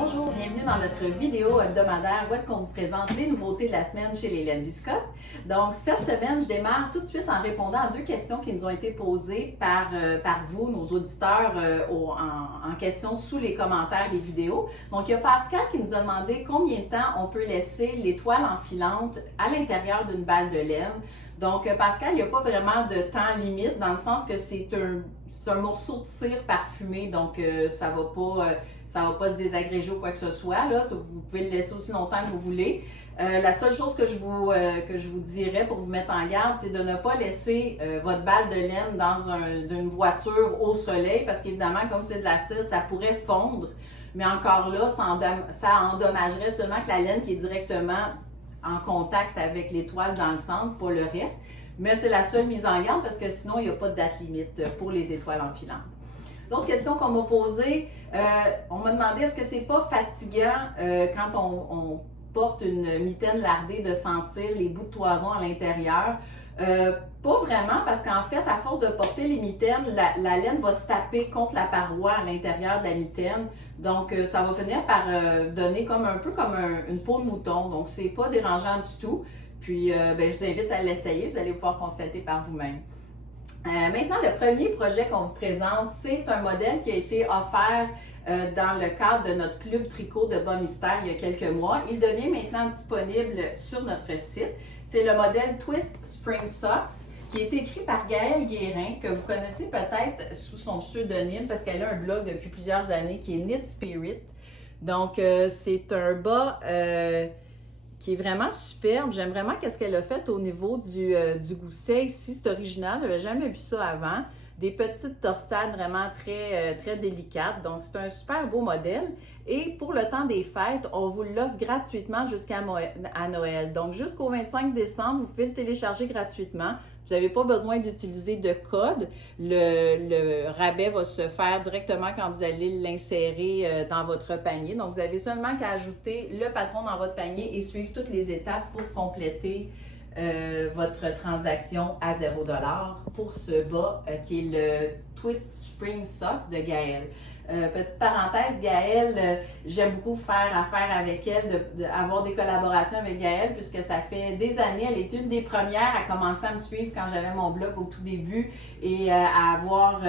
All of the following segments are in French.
Bonjour, bienvenue dans notre vidéo hebdomadaire où est-ce qu'on vous présente les nouveautés de la semaine chez les Laine Biscotte. Donc cette semaine, je démarre tout de suite en répondant à deux questions qui nous ont été posées par vous, nos auditeurs, en question sous les commentaires des vidéos. Donc il y a Pascal qui nous a demandé combien de temps on peut laisser l'étoile enfilante à l'intérieur d'une balle de laine. Donc, Pascal, il n'y a pas vraiment de temps limite dans le sens que c'est un morceau de cire parfumé, donc ça va pas se désagréger ou quoi que ce soit. Là. Vous pouvez le laisser aussi longtemps que vous voulez. La seule chose que je vous dirais pour vous mettre en garde, c'est de ne pas laisser votre balle de laine dans une voiture au soleil, parce qu'évidemment, comme c'est de la cire, ça pourrait fondre. Mais encore là, ça endommagerait seulement que la laine qui est directement en contact avec l'étoile dans le centre, pas le reste. Mais c'est la seule mise en garde parce que sinon, il n'y a pas de date limite pour les étoiles enfilantes. D'autres questions qu'on m'a posées, on m'a demandé est-ce que c'est pas fatigant quand on porte une mitaine lardée de sentir les bouts de toison à l'intérieur? Pas vraiment, parce qu'en fait, à force de porter les mitaines, la laine va se taper contre la paroi à l'intérieur de la mitaine. Donc, ça va finir par donner un peu comme une peau de mouton. Donc, c'est pas dérangeant du tout. Puis, je vous invite à l'essayer. Vous allez pouvoir constater par vous-même. Maintenant, le premier projet qu'on vous présente, c'est un modèle qui a été offert dans le cadre de notre club tricot de Bas Mystère il y a quelques mois. Il devient maintenant disponible sur notre site. C'est le modèle Twist Spring Socks qui a été écrit par Gaëlle Guérin, que vous connaissez peut-être sous son pseudonyme parce qu'elle a un blog depuis plusieurs années qui est Knit Spirit. Donc, c'est un bas qui est vraiment superbe. J'aime vraiment qu'est-ce qu'elle a fait au niveau du gousset ici. C'est original, je n'avais jamais vu ça avant. Des petites torsades vraiment très délicates. Donc, c'est un super beau modèle. Et pour le temps des fêtes, on vous l'offre gratuitement jusqu'à Noël. Donc, jusqu'au 25 décembre, vous pouvez le télécharger gratuitement. Vous n'avez pas besoin d'utiliser de code. Le rabais va se faire directement quand vous allez l'insérer dans votre panier. Donc, vous avez seulement qu'à ajouter le patron dans votre panier et suivre toutes les étapes pour compléter votre transaction à 0$ pour ce bas qui est le Twist Spring Socks de Gaëlle. Petite parenthèse, Gaëlle, j'aime beaucoup faire affaire avec elle, avoir des collaborations avec Gaëlle, puisque ça fait des années, elle est une des premières à commencer à me suivre quand j'avais mon blog au tout début et à avoir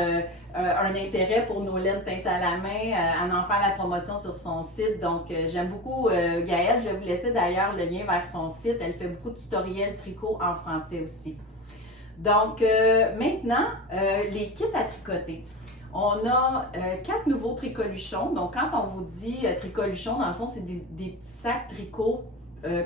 un intérêt pour nos laines teintes à la main, à en faire la promotion sur son site. Donc, j'aime beaucoup Gaëlle. Je vais vous laisser d'ailleurs le lien vers son site. Elle fait beaucoup de tutoriels tricot en français aussi. Donc, maintenant, les kits à tricoter. On a 4 nouveaux tricoluchons. Donc, quand on vous dit tricoluchon, dans le fond, c'est des petits sacs tricot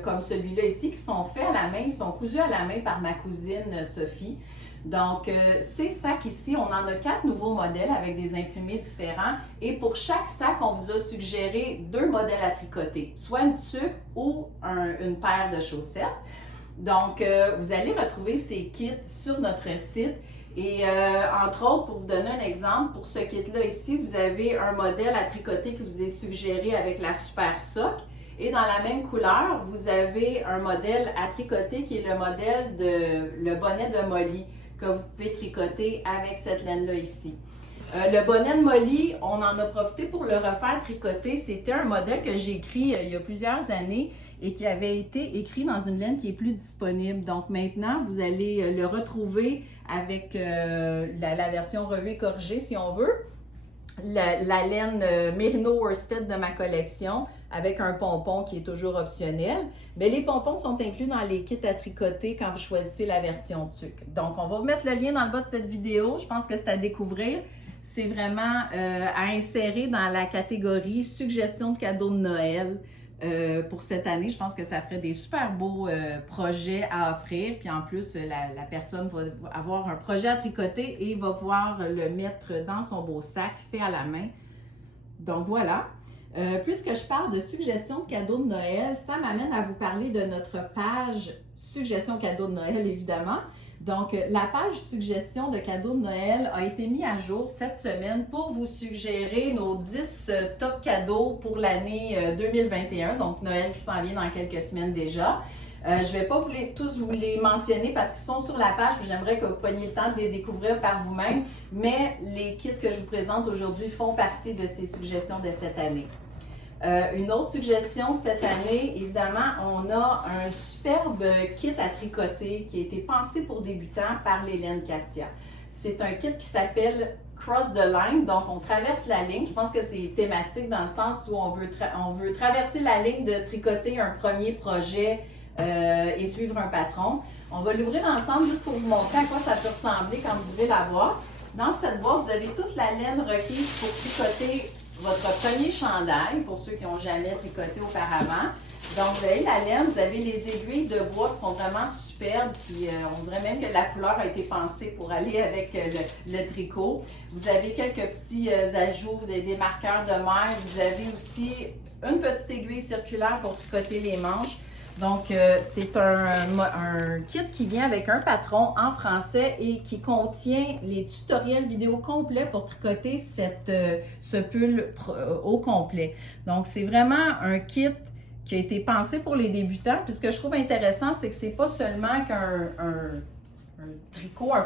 comme celui-là ici qui sont faits à la main. Ils sont cousus à la main par ma cousine Sophie. Donc, ces sacs ici, on en a 4 nouveaux modèles avec des imprimés différents. Et pour chaque sac, on vous a suggéré 2 modèles à tricoter, soit une tuque ou une paire de chaussettes. Donc, vous allez retrouver ces kits sur notre site. Et entre autres, pour vous donner un exemple, pour ce kit-là ici, vous avez un modèle à tricoter qui vous est suggéré avec la Super Sock. Et dans la même couleur, vous avez un modèle à tricoter qui est le modèle le bonnet de Molly que vous pouvez tricoter avec cette laine-là ici. Le bonnet de Molly, on en a profité pour le refaire tricoter. C'était un modèle que j'ai écrit il y a plusieurs années et qui avait été écrit dans une laine qui est plus disponible. Donc maintenant, vous allez le retrouver avec la version revue et corrigée si on veut. La laine Merino Worsted de ma collection avec un pompon qui est toujours optionnel. Mais les pompons sont inclus dans les kits à tricoter quand vous choisissez la version tuque. Donc, on va vous mettre le lien dans le bas de cette vidéo. Je pense que c'est à découvrir. C'est vraiment à insérer dans la catégorie suggestions de cadeaux de Noël pour cette année. Je pense que ça ferait des super beaux projets à offrir. Puis en plus, la personne va avoir un projet à tricoter et va pouvoir le mettre dans son beau sac fait à la main. Donc voilà. Puisque je parle de suggestions de cadeaux de Noël, ça m'amène à vous parler de notre page suggestions cadeaux de Noël, évidemment. Donc, la page suggestions de cadeaux de Noël a été mise à jour cette semaine pour vous suggérer nos 10 top cadeaux pour l'année 2021, donc Noël qui s'en vient dans quelques semaines déjà. Je ne vais pas tous vous les mentionner parce qu'ils sont sur la page, puis j'aimerais que vous preniez le temps de les découvrir par vous-même, mais les kits que je vous présente aujourd'hui font partie de ces suggestions de cette année. Une autre suggestion cette année, évidemment, on a un superbe kit à tricoter qui a été pensé pour débutants par l'Hélène Katia. C'est un kit qui s'appelle Cross the Line, donc on traverse la ligne. Je pense que c'est thématique dans le sens où on veut traverser la ligne de tricoter un premier projet et suivre un patron. On va l'ouvrir ensemble juste pour vous montrer à quoi ça peut ressembler quand vous ouvrez la boîte. Dans cette boîte, vous avez toute la laine requise pour tricoter votre premier chandail, pour ceux qui n'ont jamais tricoté auparavant. Donc, vous avez la laine, vous avez les aiguilles de bois qui sont vraiment superbes, puis on dirait même que la couleur a été pensée pour aller avec le tricot. Vous avez quelques petits ajouts, vous avez des marqueurs de mer, vous avez aussi une petite aiguille circulaire pour tricoter les manches. Donc, c'est un kit qui vient avec un patron en français et qui contient les tutoriels vidéo complets pour tricoter ce pull au complet. Donc, c'est vraiment un kit qui a été pensé pour les débutants. Puis ce que je trouve intéressant, c'est que c'est pas seulement un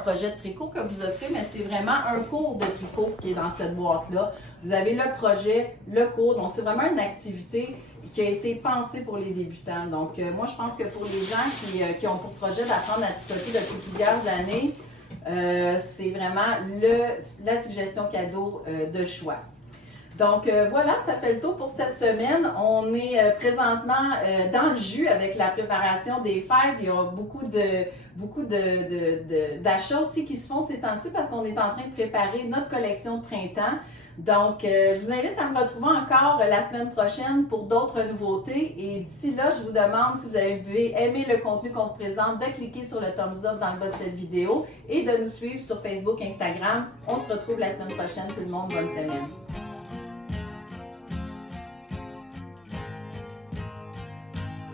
projet de tricot que vous offrez, mais c'est vraiment un cours de tricot qui est dans cette boîte-là. Vous avez le projet, le cours, donc c'est vraiment une activité qui a été pensée pour les débutants. Donc, moi, je pense que pour les gens qui ont pour projet d'apprendre à tricoter depuis plusieurs années, c'est vraiment la suggestion cadeau de choix. Donc voilà, ça fait le tour pour cette semaine. On est présentement dans le jus avec la préparation des fêtes. Il y a beaucoup d'achats aussi qui se font ces temps-ci parce qu'on est en train de préparer notre collection de printemps. Donc, je vous invite à me retrouver encore la semaine prochaine pour d'autres nouveautés. Et d'ici là, je vous demande si vous avez aimé le contenu qu'on vous présente, de cliquer sur le thumbs up dans le bas de cette vidéo et de nous suivre sur Facebook, Instagram. On se retrouve la semaine prochaine. Tout le monde, bonne semaine.